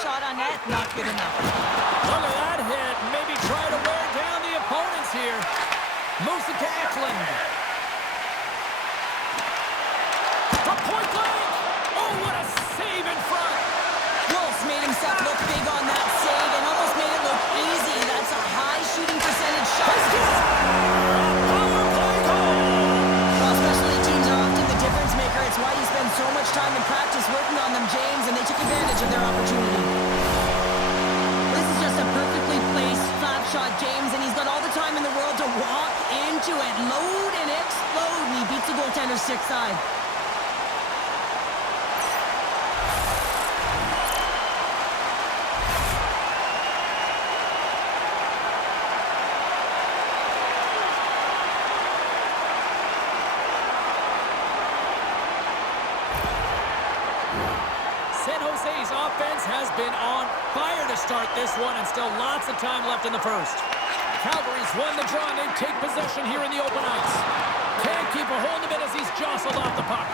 shot on net, not good enough. Look at that hit. Maybe try to wear down the opponents here. Moves it to Eklund. From point blank. Oh, what a save in front. Wolf's made himself look big on that save and almost made it look easy. That's a high shooting percentage shot. Power play goal. Well, specialty teams are often the difference maker. It's why you spend so much time in practice working on them, James, and they took advantage of their opportunity. This is just a perfectly placed slap shot, James, and he's got all the time in the world to walk into it, load and explode, and he beats the goaltender's stick side. San Jose's offense has been on fire to start this one, and still lots of time left in the first. Calgary's won the draw, and they take possession here in the open ice. Can't keep a hold of it as he's jostled off the puck.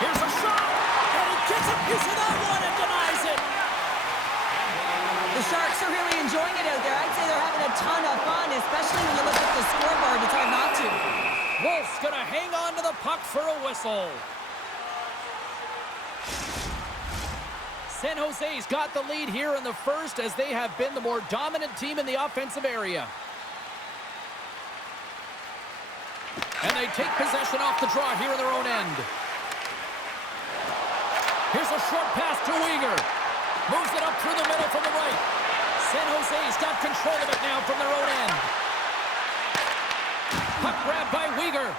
Here's a shot, and he gets a piece of that one and denies it. The Sharks are really enjoying it out there. I'd say they're having a ton of fun, especially when you look at the scoreboard. It's hard not to. Wolf's gonna hang on to the puck for a whistle. San Jose's got the lead here in the first as they have been the more dominant team in the offensive area. And they take possession off the draw here in their own end. Here's a short pass to Weegar. Moves it up through the middle from the right. San Jose's got control of it now from their own end. Puck grab by Weegar.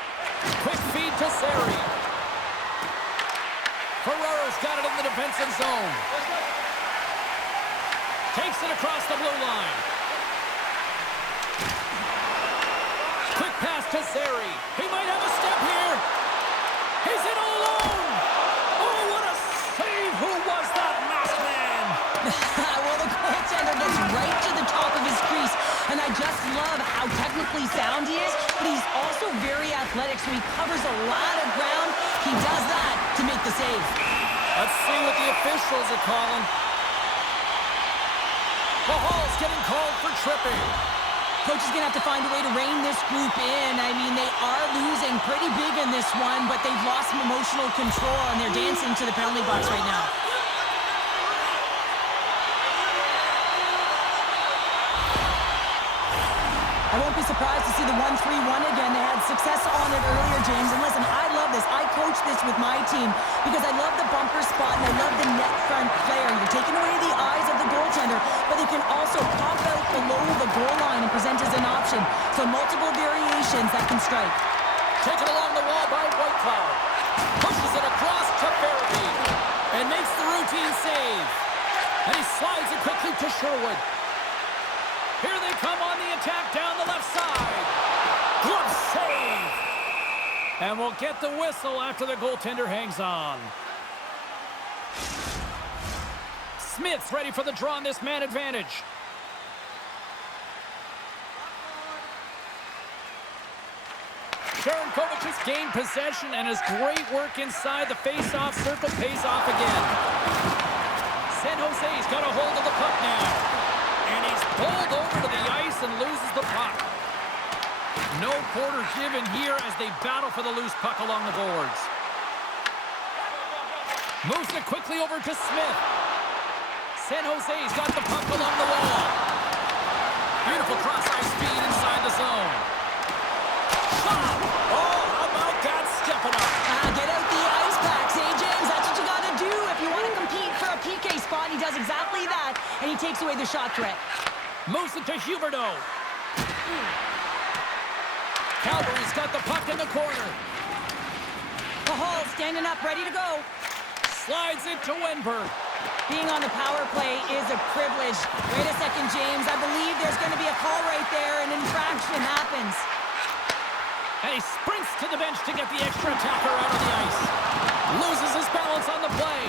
Quick feed to Sari. Ferraro's got it in the defensive zone. Takes it across the blue line. Quick pass to Sari. He might have a step here. He's in all alone. Oh, what a save. Who was that masked man? Well, the goaltender gets right to the top of his crease, and I just love how technically sound he is, but he's also very athletic, so he covers a lot of ground. He does that to make the save. Let's see what the officials are calling. The Hall's getting called for tripping. Coach is going to have to find a way to rein this group in. I mean, they are losing pretty big in this one, but they've lost some emotional control, and they're dancing to the penalty box right now. I won't be surprised to see the 1-3-1 again. They had success on it earlier, James. And listen, I love this. I coach this with my team because I love the bumper spot and I love the net front player. You're taking away the eyes of the goaltender, but they can also pop out below the goal line and present as an option. So multiple variations that can strike. Taken along the wall by Whitecloud. Pushes it across to Farabee and makes the routine save. And he slides it quickly to Sherwood. Here they come on the attack down the left side. Glove save. And we'll get the whistle after the goaltender hangs on. Smith's ready for the draw on this man advantage. Sharankovic has gained possession, and his great work inside the face-off circle pays off again. San Jose's got a hold of the puck now. And he's pulled over to the ice and loses the puck. No quarter given here as they battle for the loose puck along the boards. Moves it quickly over to Smith. San Jose's got the puck along the wall. Beautiful cross-ice speed inside the zone. Shot! Oh, how about that stepping up? Get out the ice packs, eh, James? That's what you got to do if you want to compete for a PK spot. He does exactly that, and he takes away the shot threat. Moves it to Huberdeau. Calgary's got the puck in the corner. The Hall standing up, ready to go. Slides it to Wenberg. Being on the power play is a privilege. Wait a second, James. I believe there's going to be a call right there. An infraction happens. And he sprints to the bench to get the extra attacker out on the ice. Loses his balance on the play.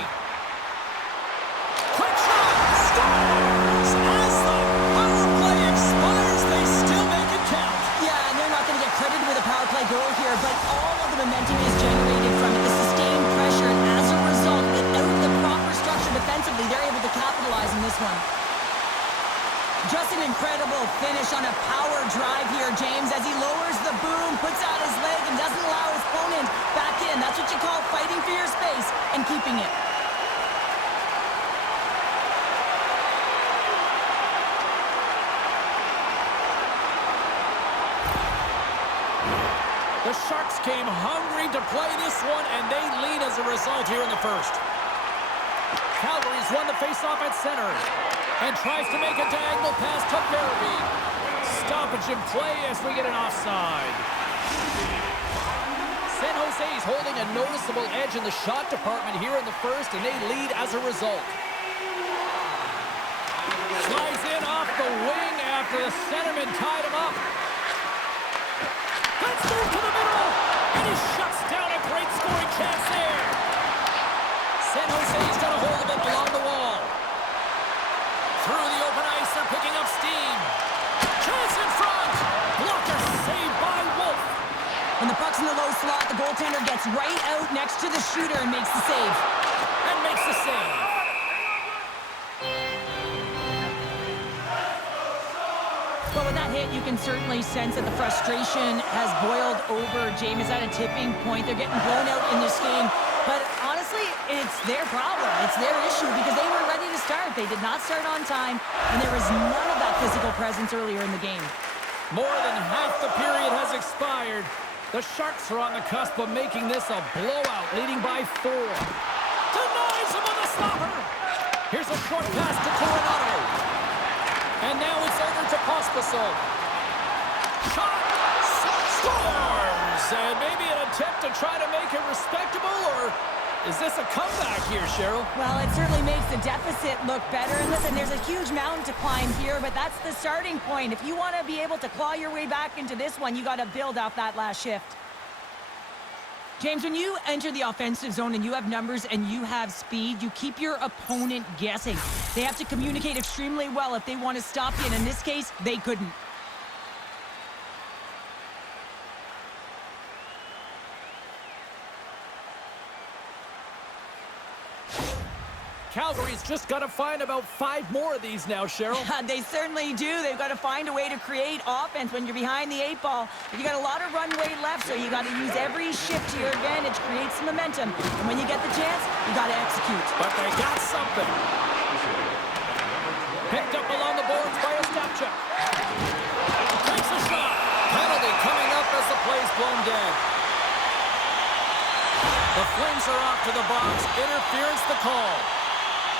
Quick shot! Scores! As the power play expires, they still make it count. Yeah, and they're not going to get credited with a power play goal here, but all of the momentum is generated from it. The sustained pressure, and as a result, without the proper structure defensively, they're able to one. Just an incredible finish on a power drive here, James, as he lowers the boom, puts out his leg, and doesn't allow his opponent back in. That's what you call fighting for your space and keeping it. The Sharks came hungry to play this one, and they lead as a result here in the first. Calgary's won the faceoff at center and tries to make a diagonal pass to Fairby. Stoppage in play as we get an offside. San Jose's holding a noticeable edge in the shot department here in the first, and they lead as a result. Slides in off the wing after the centerman tied him up. Let's move to the middle, and he shuts down a great scoring chance there. San Jose's got a hold of it along the wall. Through the open ice, they're picking up steam. Chance in front. Blocker saved by Wolf. When the puck's in the low slot, the goaltender gets right out next to the shooter and makes the save. And makes the save. But with that hit, you can certainly sense that the frustration has boiled over. James is at a tipping point. They're getting blown out in this game. But honestly, it's their problem. It's their issue because they were ready to start. They did not start on time, and there was none of that physical presence earlier in the game. More than half the period has expired. The Sharks are on the cusp of making this a blowout, leading by 4. Denies him on the stopper. Here's a short pass to Coronado. And now it's over to Pospisil. Shot! Scores! And maybe an attempt to try to make it respectable, or is this a comeback here, Cheryl? Well, it certainly makes the deficit look better. And listen, there's a huge mountain to climb here, but that's the starting point. If you want to be able to claw your way back into this one, you got to build off that last shift. James, when you enter the offensive zone and you have numbers and you have speed, you keep your opponent guessing. They have to communicate extremely well if they want to stop you, and in this case, they couldn't. Calgary's just got to find about 5 more of these now, Cheryl. They certainly do. They've got to find a way to create offense when you're behind the 8 ball. You got a lot of runway left, so you got to use every shift to your advantage, create some momentum. And when you get the chance, you got to execute. But they got something. Picked up along the boards by Ostapchuk. Takes a shot. Penalty coming up as the play's blown dead. The Flames are off to the box. Interference the call.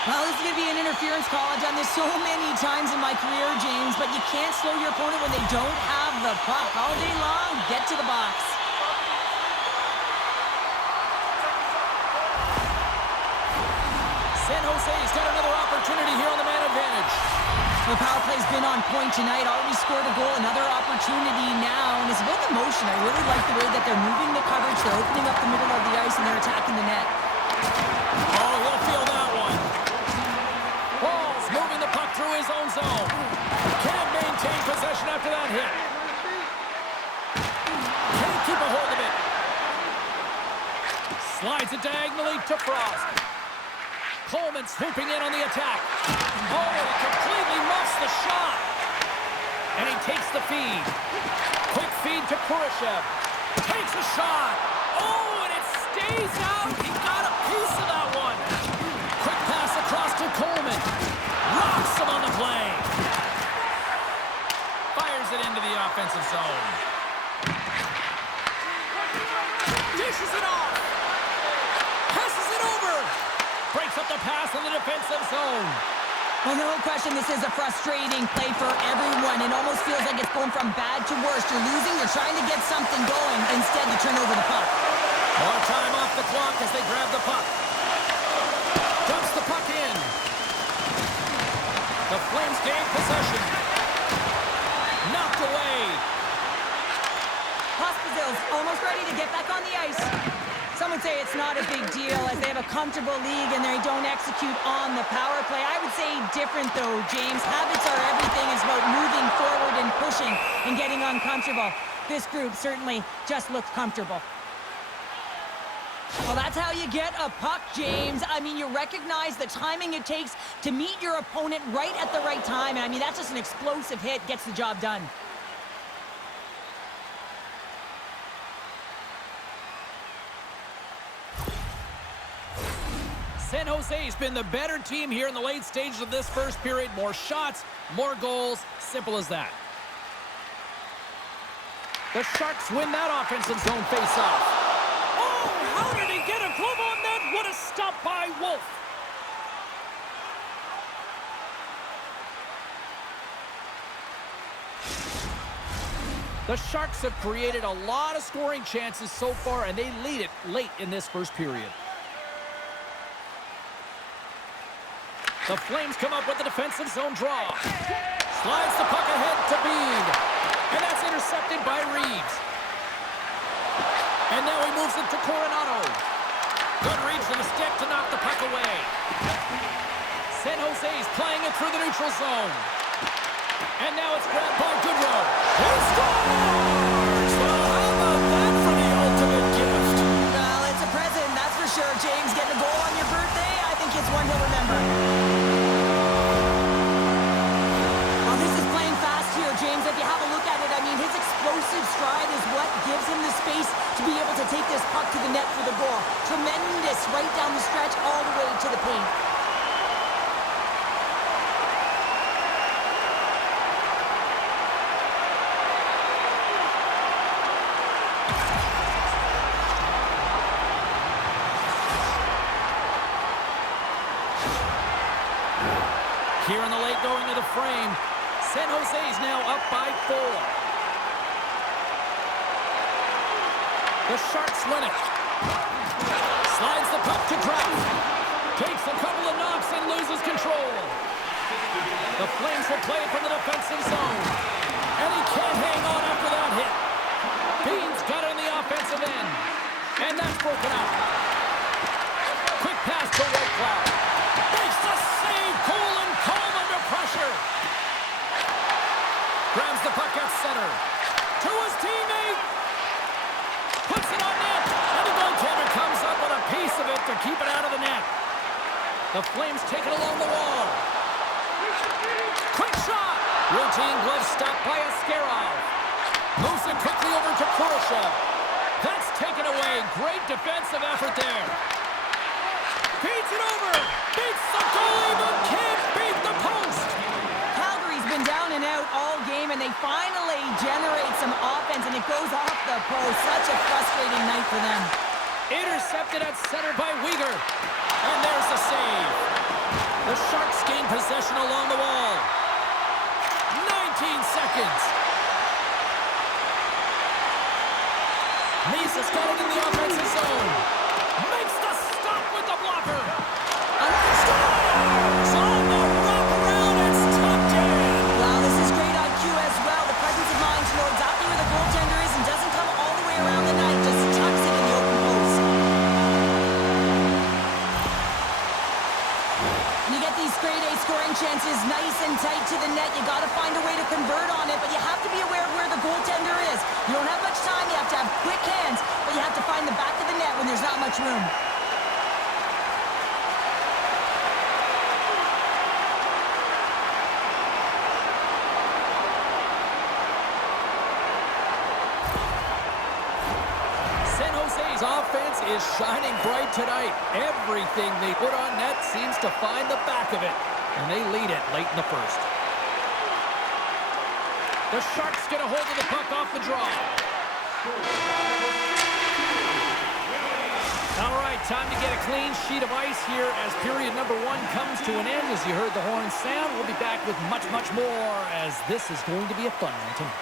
Well, this is going to be an interference call. I've done this so many times in my career, James, but you can't slow your opponent when they don't have the puck. All day long, get to the box. San Jose's got another opportunity here on the man advantage. The power play's been on point tonight. Already scored a goal. Another opportunity now. And it's about the motion. I really like the way that they're moving the coverage. They're opening up the middle of the ice, and they're attacking the net. Oh, he'll feel that one. Ball's moving the puck through his own zone. Can't maintain possession after that hit. Can't keep a hold of it. Slides it diagonally to Frost. Coleman swooping in on the attack. Oh, he completely muffs the shot. And he takes the feed. Quick feed to Kurashev. Takes a shot. Oh, and it stays out. He got a piece of that one. Quick pass across to Coleman. Rocks him on the play. Fires it into the offensive zone. Dishes it off. Passes it over. Breaks up the pass in the defensive zone. Well, no question, this is a frustrating play for everyone. It almost feels like it's going from bad to worse. You're losing, you're trying to get something going. Instead, you turn over the puck. More time off the clock as they grab the puck. Dumps the puck in. The Flames gain possession. Knocked away. Pospisil's almost ready to get back on the ice. Some would say it's not a big deal as they have a comfortable league and they don't execute on the power play. I would say different though, James. Habits are everything. It's about moving forward and pushing and getting uncomfortable. This group certainly just looks comfortable. Well, that's how you get a puck, James. I mean, you recognize the timing it takes to meet your opponent right at the right time. And I mean, that's just an explosive hit, gets the job done. San Jose's been the better team here in the late stages of this first period. More shots, more goals. Simple as that. The Sharks win that offensive zone faceoff. Oh, how did he get a glove on that? What a stop by Wolf. The Sharks have created a lot of scoring chances so far, and they lead it late in this first period. The Flames come up with the defensive zone draw. Slides the puck ahead to Bean. And that's intercepted by Reeves. And now he moves it to Coronado. Good reach to the stick to knock the puck away. San Jose's playing it through the neutral zone. And now it's grabbed by Goodrow. He scores! Well, how about that for the ultimate gift? Well, it's a present, that's for sure, James. Getting a goal on your birthday, I think it's one he'll remember. Well, this is playing fast here, James. If you have a look at it, I mean, his explosive stride is what gives him the space to be able to take this puck to the net for the goal. Tremendous right down the stretch all the way to the paint. Here in the late going to the frame. San Jose's now up by 4. The Sharks win it. Slides the puck to Draft. Takes a couple of knocks and loses control. The Flames will play it from the defensive zone. And he can't hang on after that hit. Bean's got it in the offensive end. And that's broken out. Quick pass to Whitecloud. Makes the save. Cool and calm under pressure. Grabs the puck at center. To his teammate. Puts it on net. And the goaltender comes up with a piece of it to keep it out of the net. The Flames take it along the wall. Quick shot. Routine glove stopped by Askarov. Moves it quickly over to Kurashev. That's taken away. Great defensive effort there. Beats it over. Beats the goalie, but can't beat the post. Calgary's been down and out all game, and they finally generate some offense, and it goes off the post. Such a frustrating night for them. Intercepted at center by Weegar. And there's the save. The Sharks gain possession along the wall. 19 seconds. Misa's got it in the offensive zone. Makes the stop with the blocker. Scores! On the wraparound, it's tucked in. Wow, this is great IQ as well. The presence of mind to know exactly where the goaltender is and doesn't come all the way around the net. Just tucks it in the open post. And you get these grade A scoring chances nice and tight to the net. You got to find a way to convert on it, but you have to be aware of where the goaltender is. You don't have much time. You have to have quick hands, but you have to find the back of the net when there's not much room. San Jose's offense is shining bright tonight. Everything they put on net seems to find the back of it, and they lead it late in the first. The Sharks get a hold of the puck off the draw. All right, time to get a clean sheet of ice here as period number 1 comes to an end. As you heard the horn sound, we'll be back with much, much more as this is going to be a fun one tonight.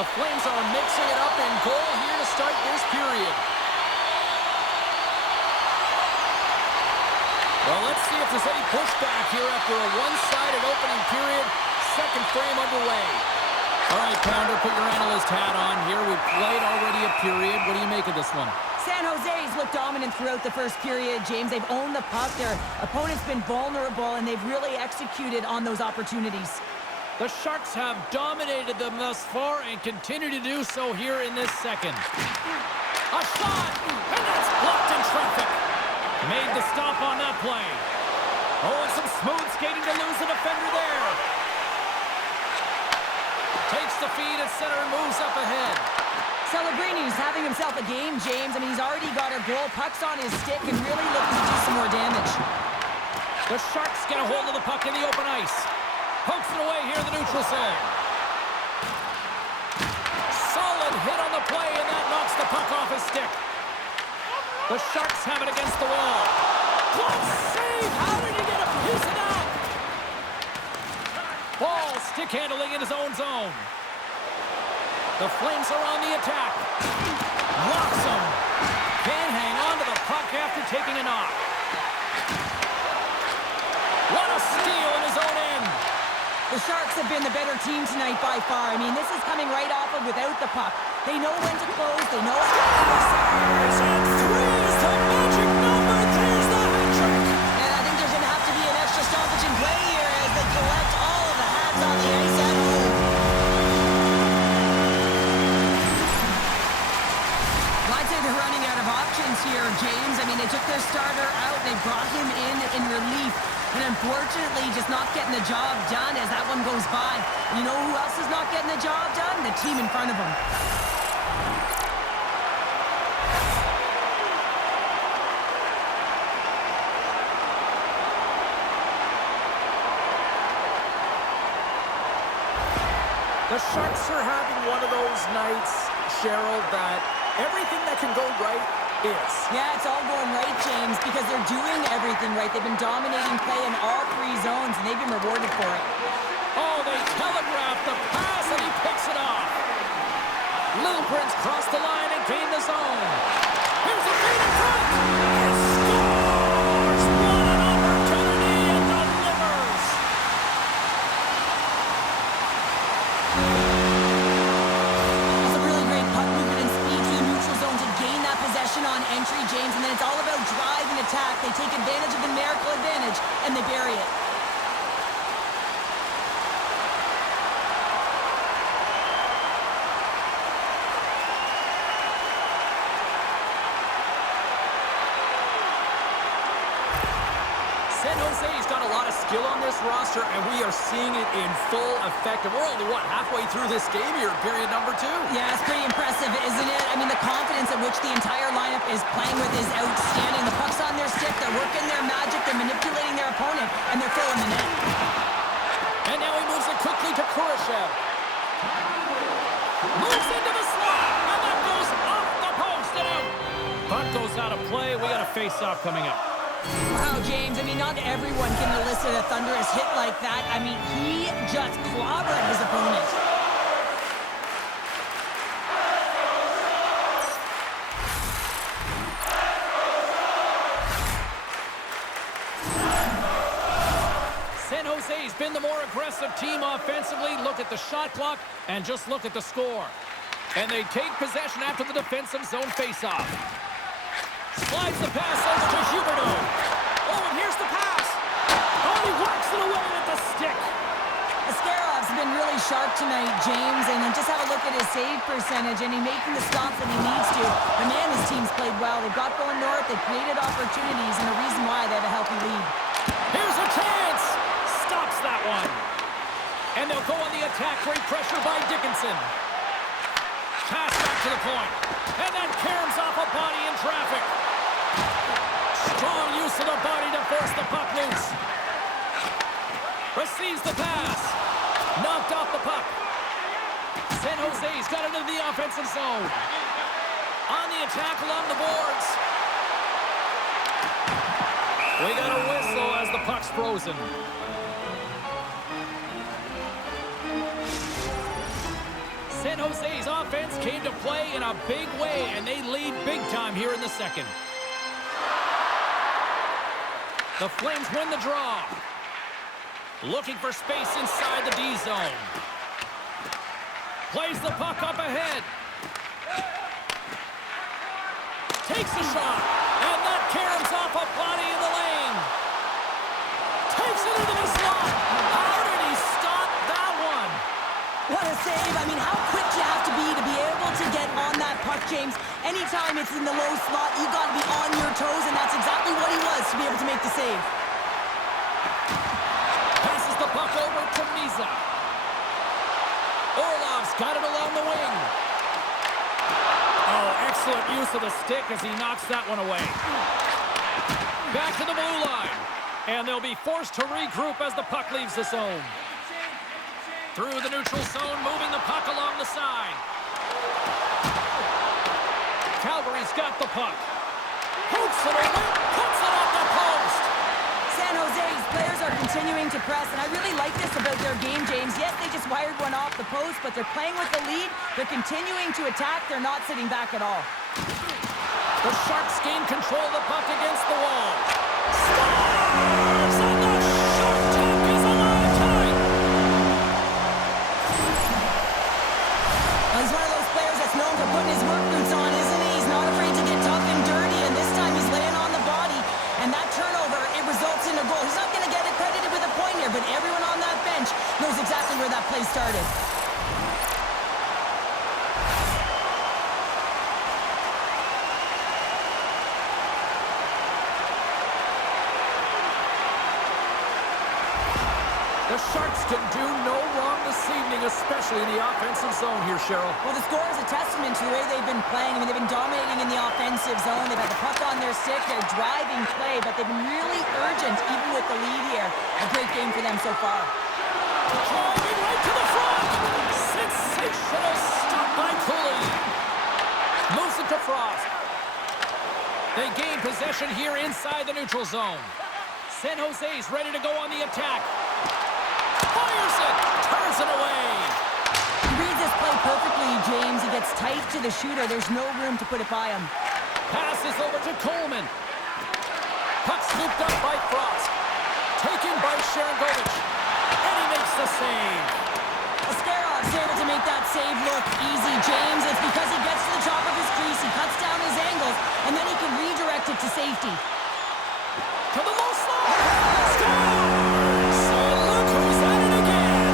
The Flames are mixing it up in goal here to start this period. Well, let's see if there's any pushback here after a one-sided opening period. Second frame underway. All right, Pounder, put your analyst hat on here. We've played already a period. What do you make of this one? San Jose's looked dominant throughout the first period, James. They've owned the puck. Their opponent's been vulnerable, and they've really executed on those opportunities. The Sharks have dominated them thus far and continue to do so here in this second. A shot, and that's blocked in traffic. Made the stop on that play. Oh, and some smooth skating to lose a defender there. Takes the feed at center and moves up ahead. Celebrini having himself a game, James. I mean, he's already got a goal. Puck's on his stick and really looking to do some more damage. The Sharks get a hold of the puck in the open ice. Pokes it away here in the neutral zone. Solid hit on the play, and that knocks the puck off his stick. The Sharks have it against the wall. Close save! How did he get a piece of that? Ball stick handling in his own zone. The Flames are on the attack. Locks him. Can't hang on to the puck after taking a knock. What a steal in his own end. The Sharks have been the better team tonight by far. I mean, this is coming right off of without the puck. They know when to close. They know how to Scores and threes the magic number. There's the hat trick. And I think there's going to have to be an extra stoppage in play here as they collect all of the hats on the ice at home. I'd say they're running out of options here, James. I mean, they took their starter out. They brought him in relief. And unfortunately, just not getting the job done as that one goes by. You know who else is not getting the job done? The team in front of them. The Sharks are having one of those nights, Cheryl, that everything that can go right is. Yeah, it's all going right, James, because they're doing everything right. They've been dominating play in all three zones, and they've been rewarded for it. Oh, they telegraphed the pass, and he picks it off. Little Prince crossed the line and gained the zone. Here's a feed in front. He scores! What an opportunity and delivers. That's a really great puck movement and speed to the neutral zone to gain that possession on entry, James, and then it's all about drive and attack. They take advantage of the numerical advantage, and they bury it. San Jose's got a lot of skill on this roster, and we are seeing it in full effect. And we're only, halfway through this game here, period number 2. Yeah, it's pretty impressive, isn't it? I mean, the confidence at which the entire lineup is playing with is outstanding. The puck's on their stick, they're working their magic, they're manipulating their opponent, and they're filling the net. And now he moves it quickly to Kurashev. Moves into the slot, and that goes off the post and out. Puck goes out of play. We got a face-off coming up. Wow, James, I mean, not everyone can elicit a thunderous hit like that. I mean, he just clobbered his opponent. San Jose's been the more aggressive team offensively. Look at the shot clock and just look at the score. And they take possession after the defensive zone face-off. Slides the pass over to Huberdeau. Oh, and here's the pass. Oh, he whacks it away at the stick. Askarov's been really sharp tonight, James, and then just have a look at his save percentage, and he's making the stops that he needs to. But man, his team's played well. They've got going north, they've created opportunities, and the reason why they have a healthy lead. Here's a chance. Stops that one. And they'll go on the attack. Great pressure by Dickinson. Pass back to the point. And then caroms off a body in traffic. Strong use of the body to force the puck loose. Receives the pass. Knocked off the puck. San Jose's got it into the offensive zone. On the attack along the boards. We got a whistle as the puck's frozen. San Jose's offense came to play in a big way, and they lead big time here in the second. The Flames win the draw. Looking for space inside the D zone. Plays the puck up ahead. Takes a shot, and that caroms off a body in the lane. Takes it into the slot. How did he stop that one? What a save. I mean, how quick you have to be able to get on that puck, James. Anytime it's in the low slot, you got to be on your toes, and that's exactly what he was to be able to make the save. Passes the puck over to Miza. Orlov's got it along the wing. Oh, excellent use of the stick as he knocks that one away. Back to the blue line. And they'll be forced to regroup as the puck leaves the zone. Through the neutral zone, moving the puck along the side. Calgary's got the puck. Hooks it away, puts it off the post. San Jose's players are continuing to press, and I really like this about their game, James. Yes, they just wired one off the post, but they're playing with the lead. They're continuing to attack. They're not sitting back at all. The Sharks gain control of the puck against the wall. Scores! And the Shark Tank is alive tonight! Well, he's one of those players that's known for putting his work boots on, isn't he? He's not afraid to get tough and dirty, and this time he's laying on the body. And that turnover, it results in a goal. He's not going to get it credited with a point here, but everyone on that bench knows exactly where that play started. The Sharks can do no wrong this evening, especially in the offensive zone here, Cheryl. Well, the score is a testament to the way they've been playing. I mean, they've been dominating in the offensive zone. They've had the puck on their stick. They're driving play, but they've been really urgent, even with the lead here. A great game for them so far. Driving right to the front. Sensational stop by Cooley. Moves it to Frost. They gain possession here inside the neutral zone. San Jose's ready to go on the attack. Fires it, turns it away. He reads this play perfectly, James. He gets tight to the shooter. There's no room to put it by him. Passes over to Coleman. Puck scooped up by Frost. Taken by Sharangovich. And he makes the save. Ascarov's able to make that save look easy, James. It's because he gets to the top of his crease, he cuts down his angles, and then he can redirect it to safety. To the low slot. Scores! And look who's at it again.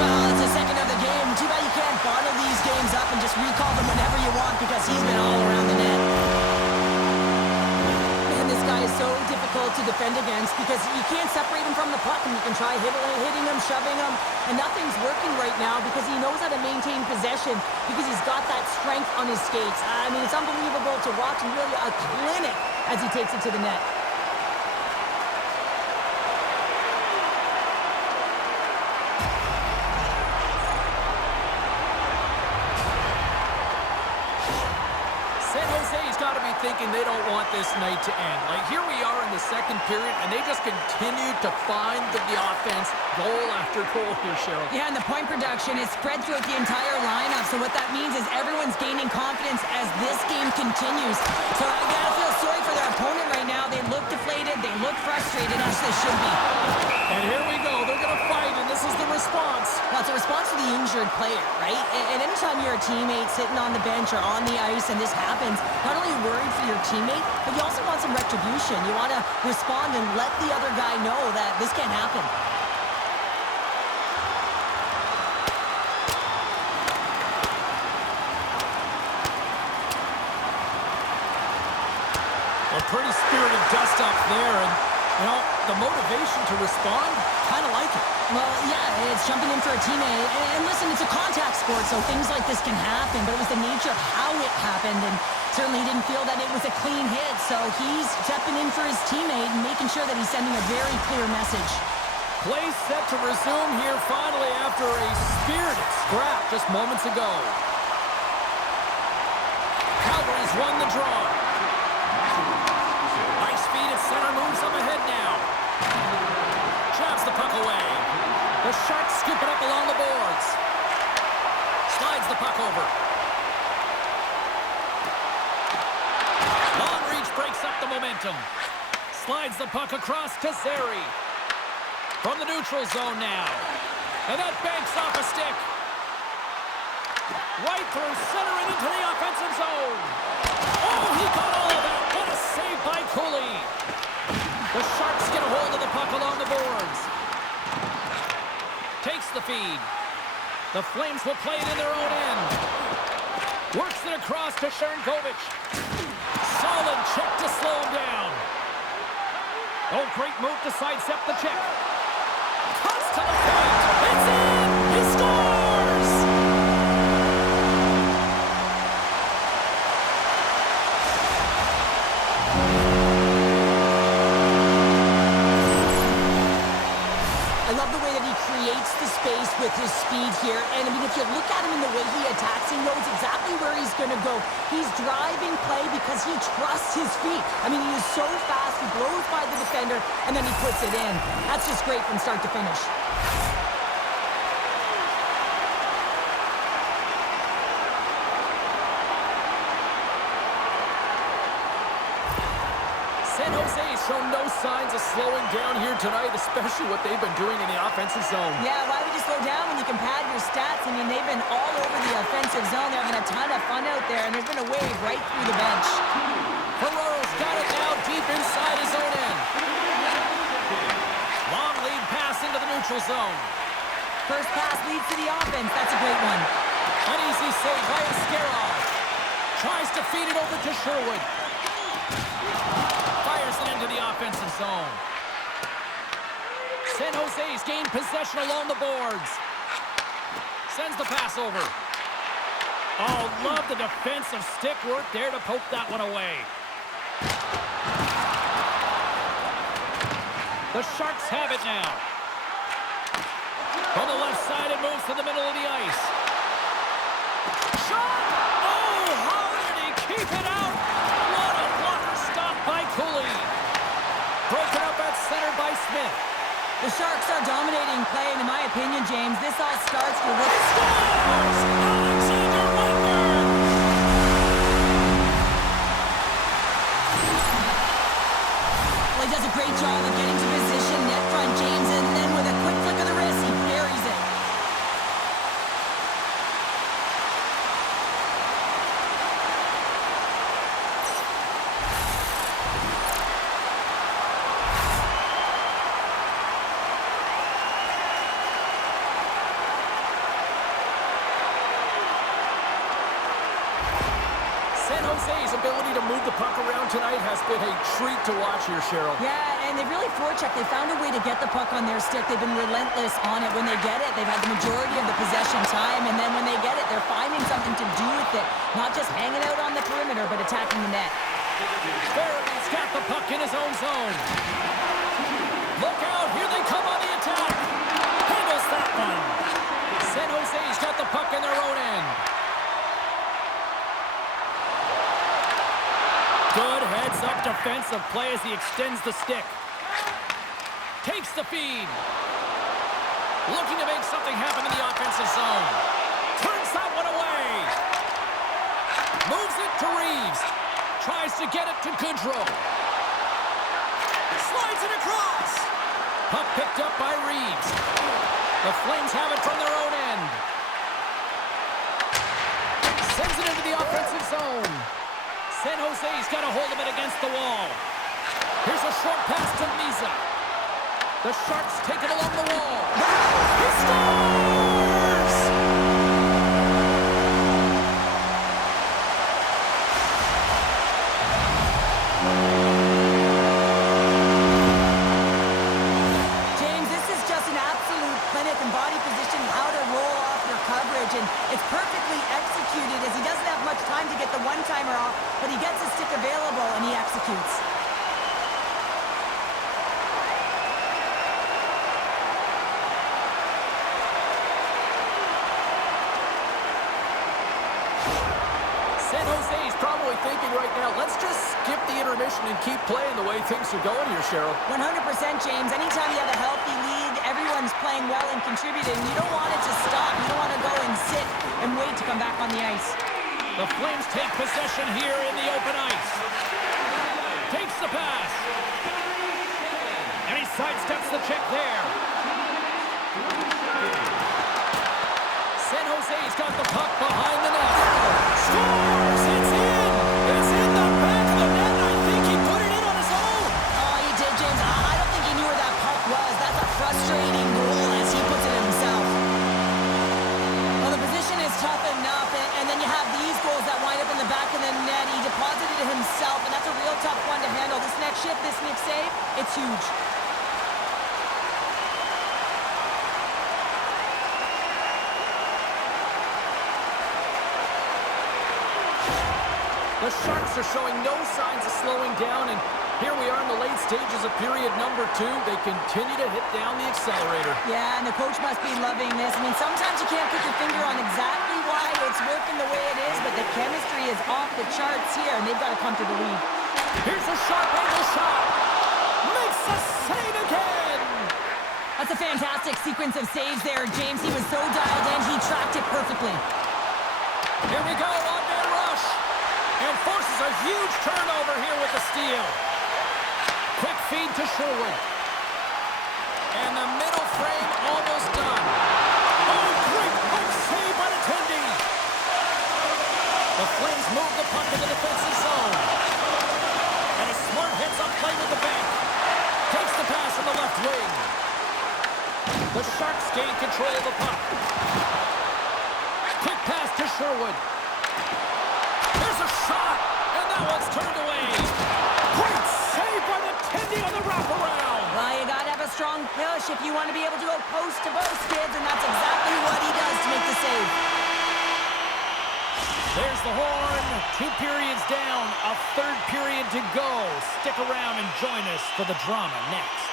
Well, it's the second of the game. Too bad you can't bottle these games up and just recall them whenever you want because he's been all around the net. Man, this guy is so difficult to defend against because you can't separate him from the puck and you can try hitting him, shoving him, and nothing's working right now because he knows how to maintain possession because he's got that strength on his skates. I mean, it's unbelievable to watch and really a clinic as he takes it to the net. Thinking they don't want this night to end. Like, here we are in the second period, and they just continue to find the offense goal after goal here, Cheryl. Yeah, and the point production is spread throughout the entire lineup, so what that means is everyone's gaining confidence as this game continues. So I gotta feel sorry for their opponent right now. They look deflated, they look frustrated, as they should be. And here we go. They're gonna fight, and this is the response. Well, it's a response to the injured player, right? And anytime you're a teammate sitting on the bench or on the ice and this happens, not only are you worried for your teammate, but you also want some retribution. You want to respond and let the other guy know that this can't happen. Well, pretty spirited dust-up there, and, you know, the motivation to respond, kind of like it. Well, yeah, it's jumping in for a teammate. And listen, it's a contact sport, so things like this can happen, but it was the nature of how it happened, and certainly he didn't feel that it was a clean hit, so he's stepping in for his teammate and making sure that he's sending a very clear message. Play set to resume here finally after a spirited scrap just moments ago. Calgary's won the draw. High speed at center moves up ahead now. Jabs the puck away. The Sharks scoop it up along the boards. Slides the puck over. Long reach breaks up the momentum. Slides the puck across to Zary. From the neutral zone now. And that banks off a stick. Right through center and into the offensive zone. Oh, he got all of that. What a save by Cooley. The Sharks get a hold of the puck along the boards. Takes the feed. The Flames will play it in their own end. Works it across to Sharangovich. Solid check to slow him down. Oh, great move to sidestep the check. Cuts to the point. It's in! He scores! I love the way that he creates the space with his speed here. And, I mean, if you look at him in the way he attacks, he knows exactly where he's going to go. He's driving play because he trusts his feet. I mean, he is so fast. He blows by the defender, and then he puts it in. That's just great from start to finish. San Jose's shown no signs of slowing down here tonight, especially what they've been doing in the offensive zone. Yeah, why would you slow down when you can pad your stats? I mean, they've been all over the offensive zone. They're having a ton of fun out there, and there's been a wave right through the bench. Ferraro's got it now deep inside his own end. Long lead pass into the neutral zone. First pass leads to the offense. That's a great one. An easy save by Askarov. Tries to feed it over to Sherwood. Fires it into the offensive zone. San Jose's gained possession along the boards. Sends the pass over. Oh, love the defensive stick work there to poke that one away. The Sharks have it now. From the left side, it moves to the middle of the ice. Shot! Oh, how did he keep it out? What a blocker stop by Cooley. Broken up at center by Smith. The Sharks are dominating play, and in my opinion, James, this all starts with what Scores! Alexander Weinberg! Well, he does a great job of getting to position, net front, James, and then with a quick flick of the wrist, he buries it. San Jose's ability to move the puck around tonight has been a treat to watch here, Cheryl. Yeah, and they really forechecked. They found a way to get the puck on their stick. They've been relentless on it. When they get it, they've had the majority of the possession time, and then when they get it, they're finding something to do with it. Not just hanging out on the perimeter, but attacking the net. Farabee's got the puck in his own zone. Look out, here they come on the attack. Handles that one. San Jose's got the puck in their own end. Good heads-up defensive play as he extends the stick. Takes the feed. Looking to make something happen in the offensive zone. Turns that one away. Moves it to Reeves. Tries to get it to Goodrow. Slides it across. Puck picked up by Reeves. The Flames have it from their own end. Sends it into the offensive zone. San Jose's got a hold of it against the wall. Here's a short pass to Misa. The Sharks take it along the wall. He scores! James, this is just an absolute clinic in body position, how to roll off your coverage, and it's perfectly executed as he doesn't have much time to get the one-timer off, but he gets his stick available and he executes. San Jose's probably thinking right now, let's just skip the intermission and keep playing the way things are going here, Cheryl. 100%, James. Anytime you have a healthy league, everyone one's playing well and contributing, you don't want it to stop. You don't want to go and sit and wait to come back on the ice. The Flames take possession here in the open ice. Takes the pass. And he sidesteps the check there. San Jose's got the puck behind the net. Scores! It's in! It's in the back of the net. I think he put it in on his own. Oh, he did, James. I don't think he knew where that puck was. That's a frustrating goal as he puts it in himself. Well, the position is tough enough, and then you have these goals that wind up in the back of the net. He deposited it himself, and that's a real tough one to handle. This next shift, this next save, it's huge. The Sharks are showing no signs of slowing down, and here we are in the late stages of period number 2. They continue to hit down the accelerator. Yeah, and the coach must be loving this. I mean, sometimes you can't put your finger on exactly why it's working the way it is, but the chemistry is off the charts here, and they've got to come to the lead. Here's a sharp angle shot. Makes the save again. That's a fantastic sequence of saves there, James. He was so dialed in, he tracked it perfectly. Here we go, on-man rush. And forces a huge turnover here with the steal. Quick feed to Sherwood. And the middle frame almost done. Oh, great puck save by the Tendy. The Flames move the puck in the defensive zone. And a smart heads-up play with the bank. Takes the pass on the left wing. The Sharks gain control of the puck. Quick pass to Sherwood. There's a shot, and that one's turned away. Great save by the Tendy on the wraparound. Well, you got to have a strong push if you want to be able to go post to post, kids, and that's exactly what he does to make the save. There's the horn. 2 periods down, a third period to go. Stick around and join us for the drama next.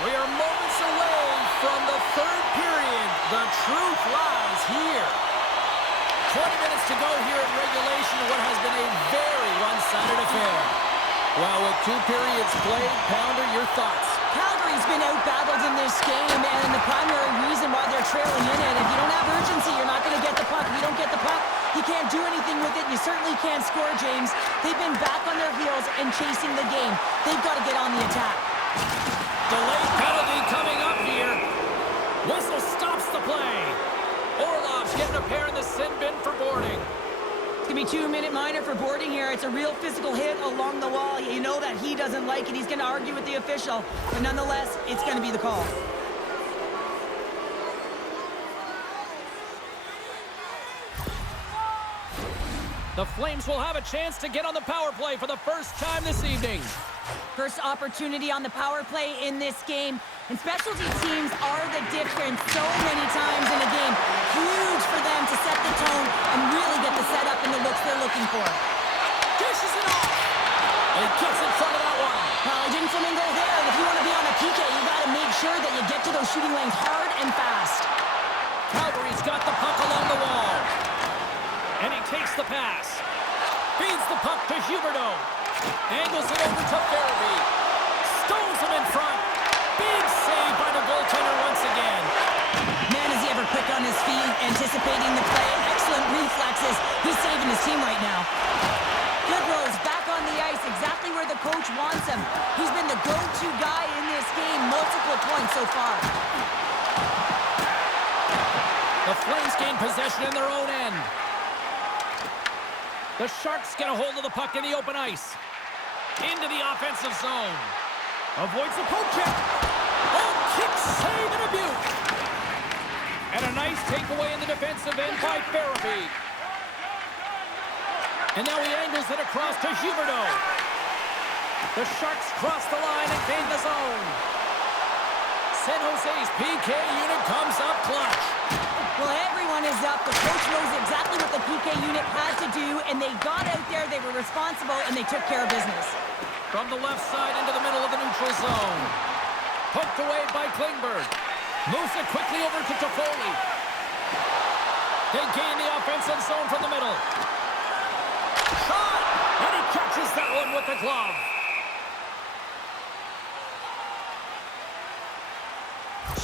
We are moments away from the third period. The truth lies here. 20 minutes to go here in regulation of what has been a very one-sided affair. Well, with 2 periods played, Pounder, your thoughts? Calgary's been out-battled in this game, and the primary reason why they're trailing in it, if you don't have urgency, you're not going to get the puck. If you don't get the puck, you can't do anything with it. You certainly can't score, James. They've been back on their heels and chasing the game. They've got to get on the attack. Delayed penalty coming up here. Whistle stops the play. Orlov's getting a pair in the sin bin for boarding. Gonna be 2-minute minor for boarding here. It's a real physical hit along the wall. You know that he doesn't like it. He's gonna argue with the official, but nonetheless, it's gonna be the call. The Flames will have a chance to get on the power play for the first time this evening. First opportunity on the power play in this game. And specialty teams are the difference so many times in a game. Huge for them to set the tone and really get the setup and the looks they're looking for. Dishes it off. And he gets in front of that one. Jim Flamingo there. And if you want to be on a PK, you got to make sure that you get to those shooting lanes hard and fast. Calgary's got the puck along the wall. And he takes the pass. Feeds the puck to Huberdeau. Angles it over to Farabee. Stones him in front. Big save by the goaltender once again. Man, is he ever quick on his feet, anticipating the play. Excellent reflexes. He's saving his team right now. Goodrow's back on the ice, exactly where the coach wants him. He's been the go-to guy in this game, multiple points so far. The Flames gain possession in their own end. The Sharks get a hold of the puck in the open ice. Into the offensive zone. Avoids the poke check. Oh, kick save and a beaut. And a nice takeaway in the defensive end by Farabee. And now he angles it across to Huberdeau. The Sharks cross the line and gain the zone. San Jose's PK unit comes up clutch. Well, everyone is up. The coach knows exactly what the PK unit had to do, and they got out there, they were responsible, and they took care of business. From the left side into the middle of the neutral zone. Poked away by Klingberg. Moves it quickly over to Toffoli. They gain the offensive zone from the middle. Shot! And he catches that one with the glove.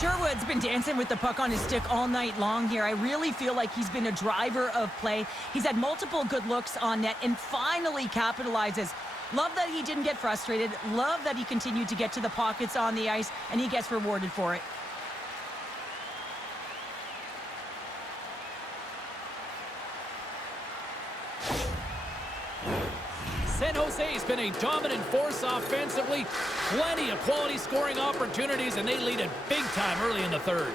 Sherwood's been dancing with the puck on his stick all night long here. I really feel like he's been a driver of play. He's had multiple good looks on net and finally capitalizes. Love that he didn't get frustrated. Love that he continued to get to the pockets on the ice, and he gets rewarded for it. San Jose's been a dominant force offensively. Plenty of quality scoring opportunities, and they lead it big time early in the third.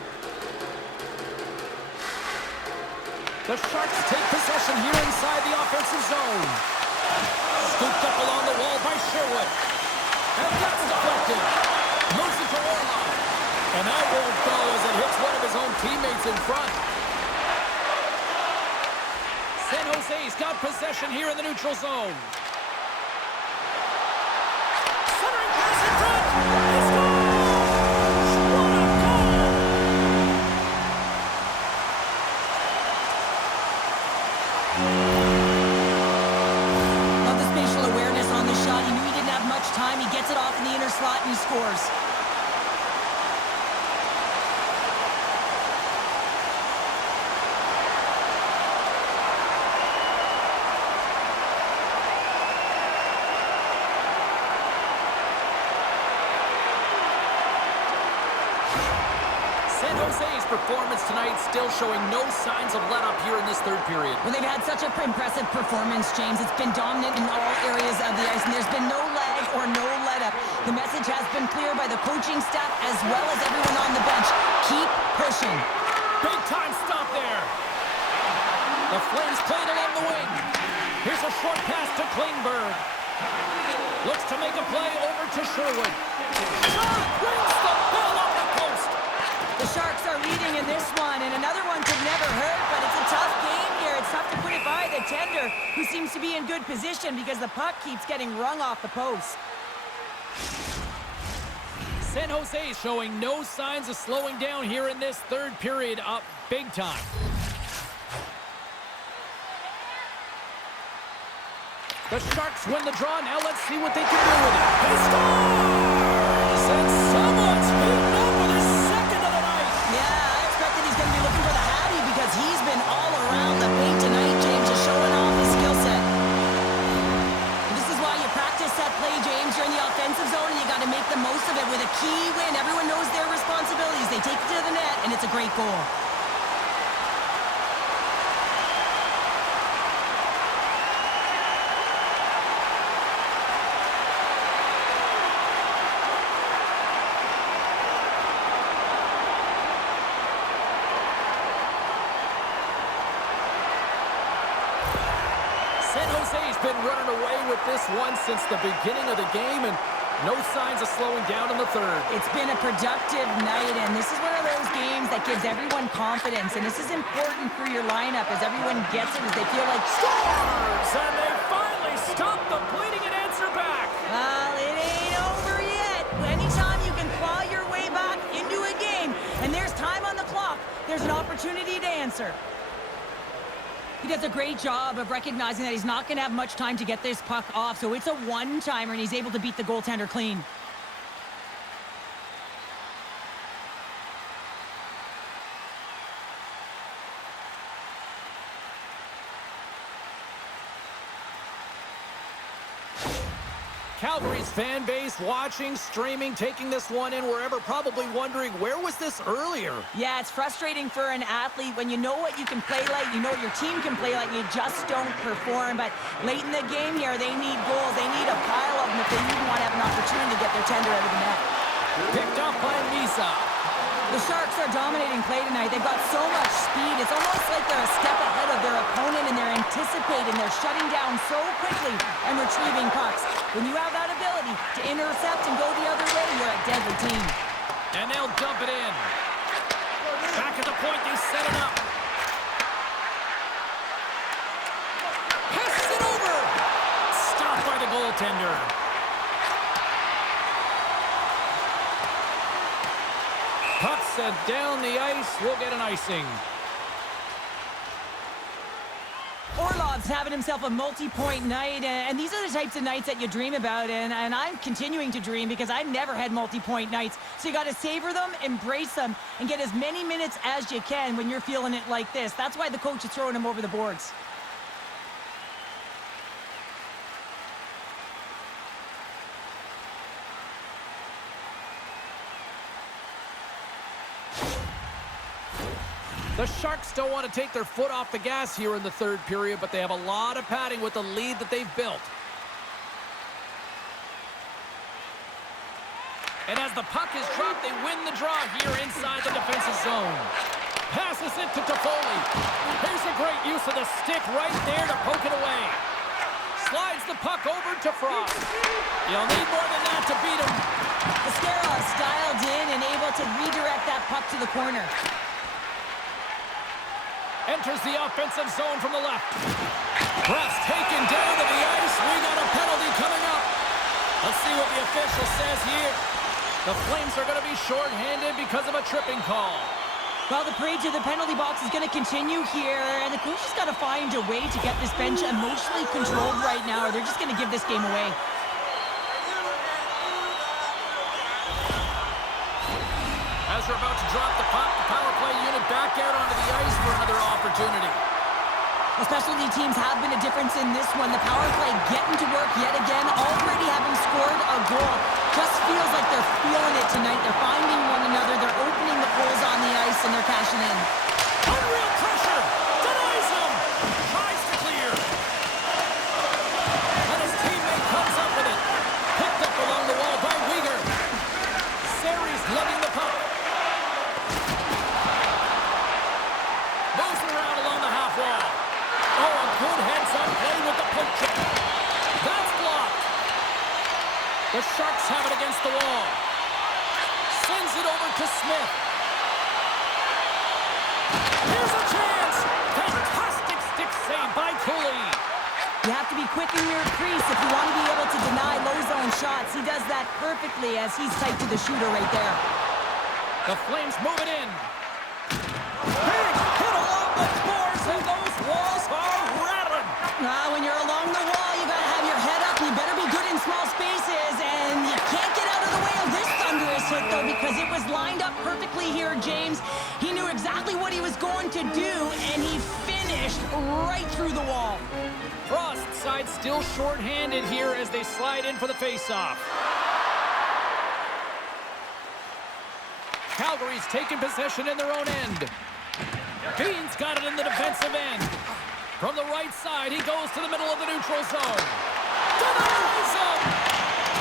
The Sharks take possession here inside the offensive zone. Scooped up along the wall by Sherwood. And that's deflected. Moves it to Orlov. And that won't go as it hits one of his own teammates in front. San Jose's got possession here in the neutral zone. Centering pass in front. He scores! What a goal! Love the spatial awareness on the shot. He knew he didn't have much time. He gets it off in the inner slot and he scores. San Jose's performance tonight still showing no signs of let-up here in this third period. Well, they've had such an impressive performance, James. It's been dominant in all areas of the ice, and there's been no lag or no let-up. The message has been clear by the coaching staff as well as everyone on the bench. Keep pushing. Big time stop there. The Flames played along the wing. Here's a short pass to Klingberg. Looks to make a play over to Sherwood. Shot rings the bell off the post. The Sharks are leading in this one, and another one could never hurt, but it's a tough game here. It's tough to put it by the tender, who seems to be in good position because the puck keeps getting rung off the post. San Jose showing no signs of slowing down here in this third period, up big time. The Sharks win the draw. Now let's see what they can do with it. He scores! And someone's beaten up with his second of the night. Yeah, I expected he's going to be looking for the Hattie because he's been all around the paint tonight, James, just showing off his skill set. This is why you practice that play, James. You're in the offensive zone, and you got to make the most of it with a key win. Everyone knows their responsibilities. They take it to the net, and it's a great goal. been running away with this one since the beginning of the game, and no signs of slowing down in the third. It's been a productive night, and this is one of those games that gives everyone confidence, and this is important for your lineup as everyone gets it, as they feel like Scores! And they finally stop the bleeding and answer back. Well, it ain't over yet. Anytime you can claw your way back into a game, and there's time on the clock, there's an opportunity to answer. He does a great job of recognizing that he's not going to have much time to get this puck off, so it's a one-timer, and he's able to beat the goaltender clean. Calgary's fan base watching, streaming, taking this one in wherever, probably wondering, where was this earlier? Yeah, it's frustrating for an athlete when you know what you can play like, you know what your team can play like, you just don't perform. But late in the game here, they need goals. They need a pile of them if they even want to have an opportunity to get their tender out of the net. Picked up by Misa. The Sharks are dominating play tonight. They've got so much speed. It's almost like they're a step ahead of their opponent, and they're anticipating. They're shutting down so quickly and retrieving pucks. When you have that ability to intercept and go the other way, you're a deadly team. And they'll dump it in. Back at the point, they set it up. Passes it over. Stopped by the goaltender. Puck set down the ice. We'll get an icing. Orlov's having himself a multi-point night, and these are the types of nights that you dream about, and I'm continuing to dream because I've never had multi-point nights. So you got to savor them, embrace them, and get as many minutes as you can when you're feeling it like this. That's why the coach is throwing him over the boards. The Sharks don't want to take their foot off the gas here in the third period, but they have a lot of padding with the lead that they've built. And as the puck is dropped, they win the draw here inside the defensive zone. Passes it to Toffoli. Here's a great use of the stick right there to poke it away. Slides the puck over to Frost. You'll need more than that to beat him. Ascarov's dialed in and able to redirect that puck to the corner. Enters the offensive zone from the left. Press taken down to the ice. We got a penalty coming up. Let's see what the official says here. The Flames are going to be shorthanded because of a tripping call. Well, the parade to the penalty box is going to continue here, and the coach has got to find a way to get this bench emotionally controlled right now, or they're just going to give this game away. As they're about to drop the puck, the power play unit back out onto the ice for another opportunity. The specialty teams have been a difference in this one. The power play getting to work yet again, already having scored a goal. Just feels like they're feeling it tonight. They're finding one another. They're opening the holes on the ice, and they're cashing in. Unreal pressure. Denies him. Tries to clear. And his teammate comes up with it. Picked up along the wall by Weegar. Series lugging the puck. Moves around along the half wall. Oh, a good heads-up play with the poke check. That's blocked. The Sharks have it against the wall. Sends it over to Smith. Here's a chance. Fantastic stick save by Cooley. You have to be quick in your crease if you want to be able to deny low-zone shots. He does that perfectly as he's tight to the shooter right there. The Flames move it in. Big hit along those boards, and those walls are rattling. When you're along the wall, you got to have your head up. You better be good in small spaces, and you can't get out of the way of this thunderous hit, though, because it was lined up perfectly here, James. He knew exactly what he was going to do, and he finished right through the wall. Frost side still shorthanded here as they slide in for the faceoff. Calgary's taking possession in their own end. Bean's got it in the defensive end. From the right side, he goes to the middle of the neutral zone. Denies him!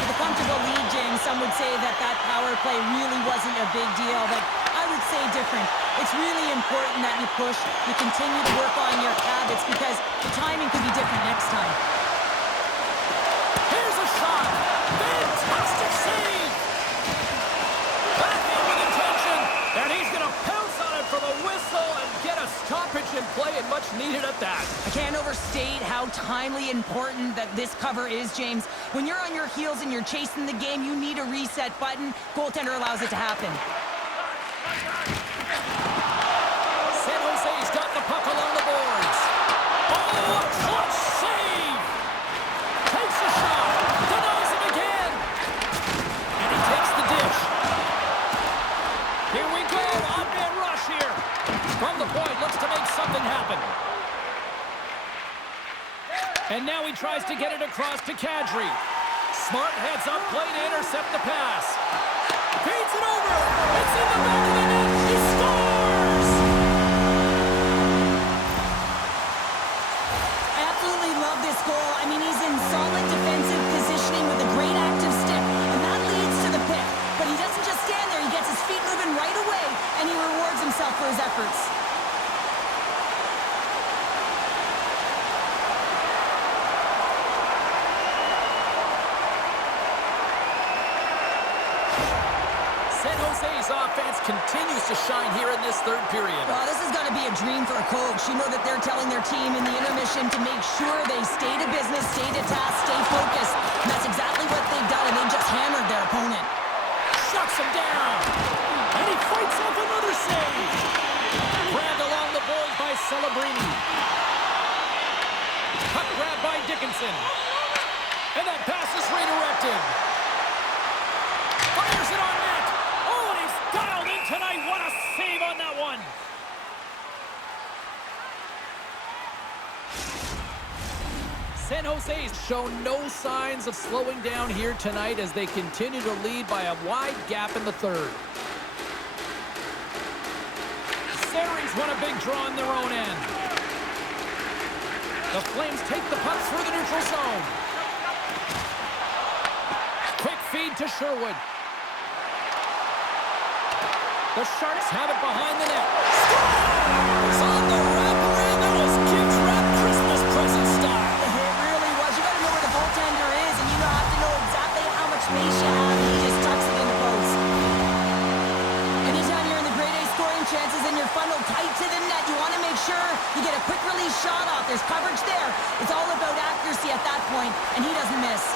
With a comfortable lead, James, some would say that that power play really wasn't a big deal, but I would say different. It's really important that you push, you continue to work on your habits, because the timing could be different next time. how timely important that this cover is, James. When you're on your heels and you're chasing the game, you need a reset button. Goaltender allows it to happen. San Jose's got the puck along the boards. Oh, a clutch save! Takes a shot, denies him again, and he takes the dish. Here we go, on-man rush here. From the point, looks to make something happen. And now he tries to get it across to Kadri. Smart heads up play to intercept the pass. Feeds it over. It's in the back of the net. He scores! I absolutely love this goal. I mean, he's in solid defensive positioning with a great active stick, and that leads to the pick. But he doesn't just stand there. He gets his feet moving right away, and he rewards himself for his efforts. San Jose's offense continues to shine here in this third period. Well, this has got to be a dream for a coach. You know that they're telling their team in the intermission to make sure they stay to business, stay to task, stay focused. And that's exactly what they've done, and they just hammered their opponent. Shuts him down. And he fights off another save. Grabbed along the boards by Celebrini. Puck grab by Dickinson. And that pass is redirected. Fires it on net. Oh, and he's dialed in tonight. What a save on that one. San Jose's shown no signs of slowing down here tonight as they continue to lead by a wide gap in the third. Series won a big draw in their own end. The Flames take the puck through the neutral zone. Quick feed to Sherwood. The Sharks have it behind the net. Scores! On the wraparound. That was Kids Wrap Christmas present style. It really was. You got to know where the goaltender is, and you have to know exactly how much space you have, and he just tucks it in the post. Anytime you're in the grade A scoring chances and you're funneled tight to the net, you want to make sure you get a quick release shot off. There's coverage there. It's all about accuracy at that point, and he doesn't miss.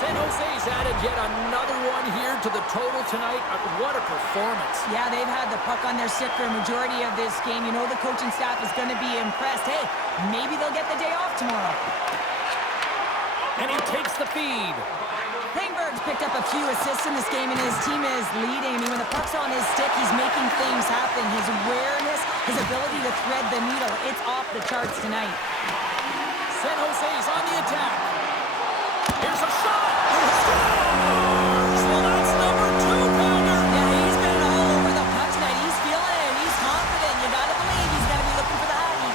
San Jose's added yet another one here to the total tonight. What a performance. Yeah, they've had the puck on their stick for a majority of this game. You know the coaching staff is going to be impressed. Hey, maybe they'll get the day off tomorrow. And he takes the feed. Klingberg's picked up a few assists in this game, and his team is leading. I mean, when the puck's on his stick, he's making things happen. His awareness, his ability to thread the needle, it's off the charts tonight. San Jose's on the attack. Here's a shot. Scores! Well, that's number 2-pounder. Yeah, he's been all over the puck tonight. He's feeling it. He's confident. You got to believe he's got to be looking for the hockey.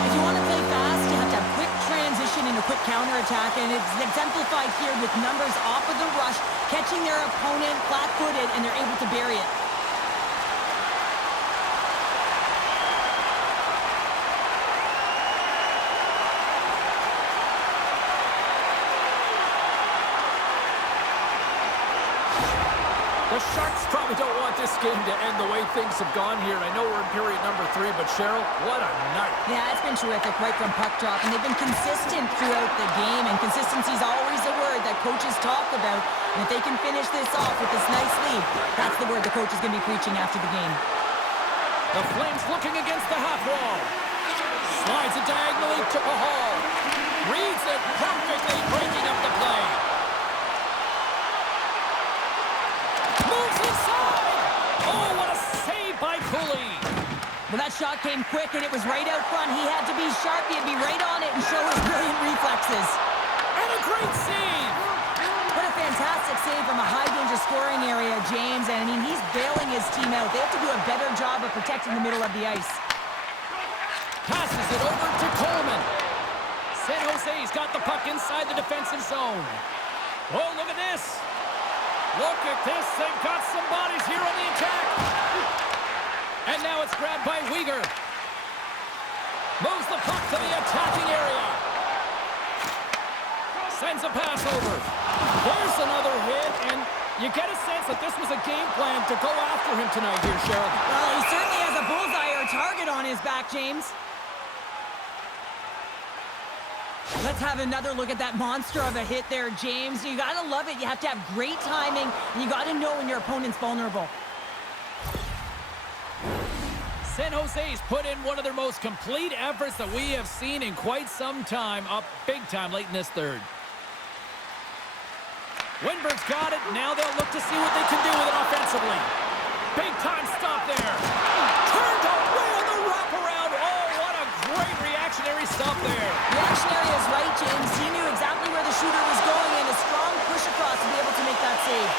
If you want to play fast, you have to have quick transition and a quick counterattack, and it's exemplified here with numbers off of the rush, catching their opponent flat-footed, and they're able to bury it. The Sharks probably don't want this game to end the way things have gone here. I know we're in period number 3, but Cheryl, what a night. Yeah, it's been terrific right from puck drop, and they've been consistent throughout the game, and consistency is always a word that coaches talk about. And if they can finish this off with this nice lead, that's the word the coach is going to be preaching after the game. The Flames looking against the half wall. Slides it diagonally to Pahal. Reads it perfectly, breaking up the play. Moves inside! Oh, what a save by Cooley! Well, that shot came quick, and it was right out front. He had to be sharp. He had to be right on it and show his brilliant reflexes. And a great save! What a fantastic save from a high-danger scoring area, James. And, I mean, he's bailing his team out. They have to do a better job of protecting the middle of the ice. Passes it over to Coleman. San Jose's got the puck inside the defensive zone. Oh, look at this! Look at this, they've got some bodies here on the attack. And now it's grabbed by Weegar. Moves the puck to the attacking area. Sends a pass over. There's another hit, and you get a sense that this was a game plan to go after him tonight here, Cheryl. Well, he certainly has a bullseye or a target on his back, James. Let's have another look at that monster of a hit there, James. You gotta love it. You have to have great timing, and you gotta know when your opponent's vulnerable. San Jose's put in one of their most complete efforts that we have seen in quite some time, up big time late in this third. Winberg's got it. Now they'll look to see what they can do with it offensively. Big time stop there. Turned away on the wraparound. Oh, what a great reactionary stop there. Reactionary is right, James. He knew exactly where the shooter was going, and a strong push across to be able to make that save.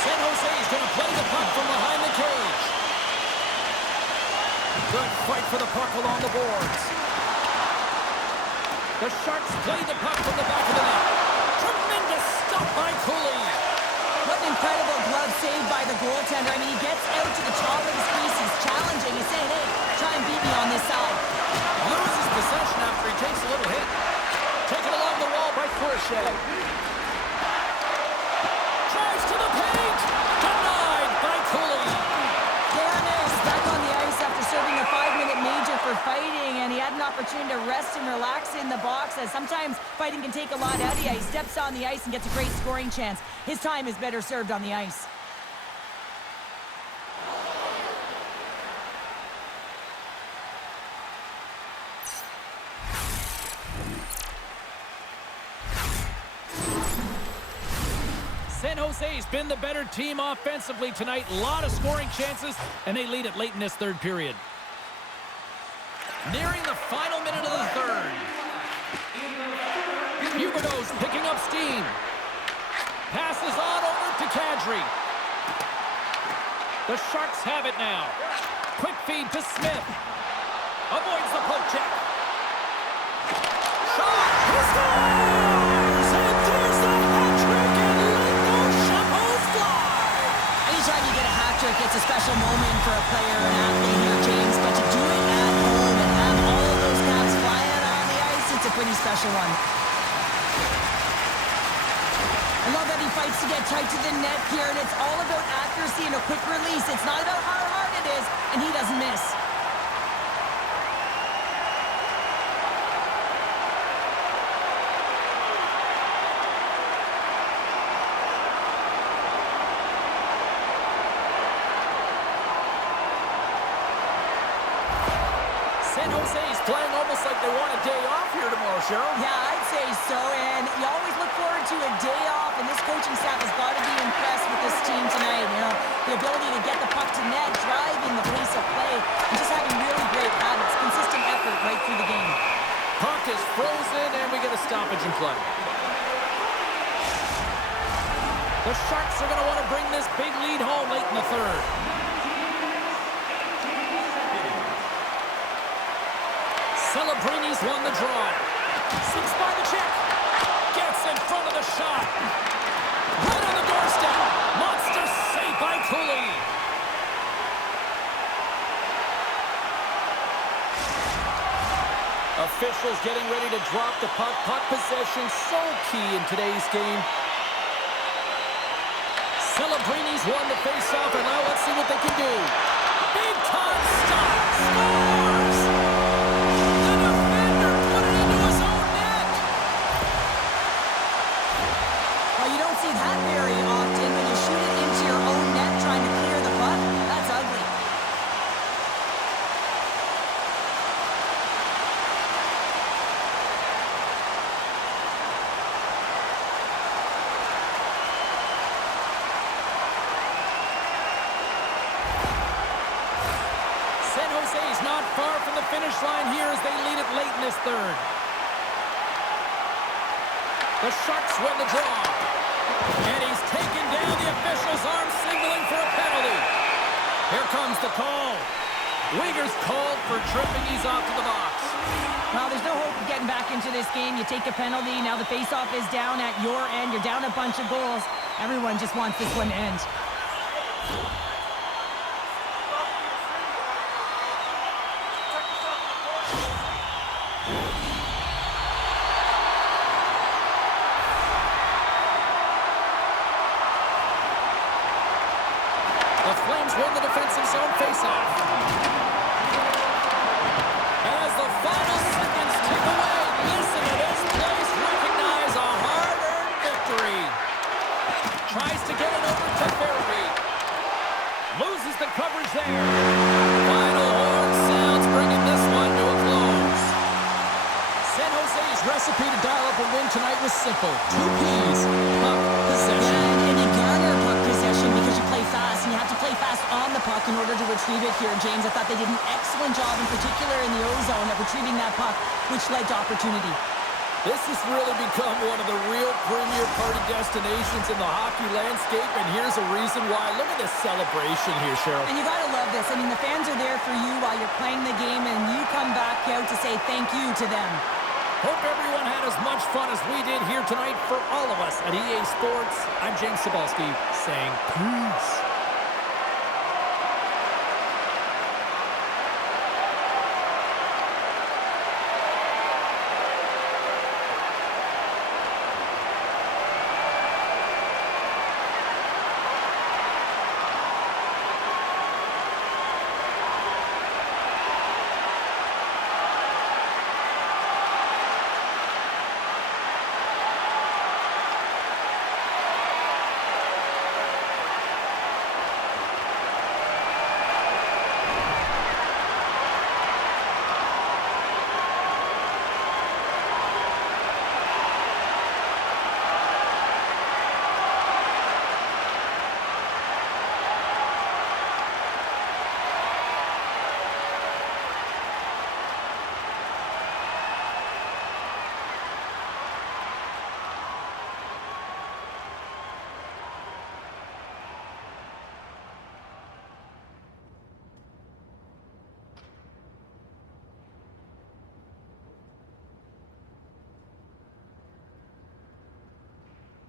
San Jose is going to play the puck from behind the cage. Good fight for the puck along the boards. The Sharks play the puck from the back of the net. Tremendous stop by Cooley. What an incredible glove save by the goaltender. I mean, he gets out to the top of his crease. He's challenging. He's saying, hey, try and beat me on this side. Loses possession after he takes a little hit. Taken along the wall by Fourchet. Drives to the paint. Denied by Cooley. Darnay's back on the ice after serving a 5-minute major for fighting, and he had an opportunity to rest and relax in the box, as sometimes fighting can take a lot out of you. He steps on the ice and gets a great scoring chance. His time is better served on the ice. San Jose's been the better team offensively tonight. A lot of scoring chances, and they lead it late in this third period. Nearing the final minute of the third. Huberdeau's picking up steam. Passes on over to Kadri. The Sharks have it now. Quick feed to Smith. Avoids the poke check. Shot! He scores! And there's the hat trick, and let those Chapeaus fly! Anytime you get a hat trick, it's a special moment for a player or an athlete here, James. But to do it at home and have all of those caps flying on the ice, it's a pretty special one. I love that he fights to get tight to the net here, and it's all about accuracy and a quick release. It's not about how hard it is, and he doesn't miss. San Jose's playing almost like they want a day off here tomorrow, Cheryl. Yeah, I'd say so, and you always look forward to a day off, and this coaching staff has got to be impressed with this team tonight. You know, the ability to get the puck to net, driving the pace of play, and just having really great habits, consistent effort right through the game. Puck is frozen, and we get a stoppage in play. The Sharks are going to want to bring this big lead home late in the third. Celebrini's won the draw. Slips by the check. Gets in front of the shot. Right on the doorstep. Monster save by Cooley. Officials getting ready to drop the puck. Puck possession so key in today's game. Celebrini's won the face-off, and now let's see what they can do. Big time stop. Scores! The defender put it into his own net. Well, you don't see that very often when you shoot it into your own net trying to clear the puck. That's ugly. San Jose's not far from the finish line here as they lead it late in this third. The Sharks win the draw. And he's taken down. The official's arm signaling for a penalty. Here comes the call. Uyghur's called for tripping. He's off to the box. Well, there's no hope of getting back into this game. You take a penalty. Now the faceoff is down at your end. You're down a bunch of goals. Everyone just wants this one to end. Flames win the defensive zone faceoff. As the final seconds tick away, listen to this place recognize a hard-earned victory. Tries to get it over to Farabee. Loses the coverage there. Final horn sounds, bringing this one to a close. San Jose's recipe to dial up a win tonight was simple. 2 Ps, puck possession. And you garner puck possession because you play fast, and you have to play fast on the puck in order to retrieve it here, James. I thought they did an excellent job, in particular in the O-zone, of retrieving that puck, which led to opportunity. This has really become one of the real premier party destinations in the hockey landscape, and here's a reason why. Look at this celebration here, Cheryl. And you got to love this. I mean, the fans are there for you while you're playing the game, and you come back out to say thank you to them. Hope everyone had as much fun as we did here tonight. For all of us at EA Sports, I'm James Cybulski saying peace.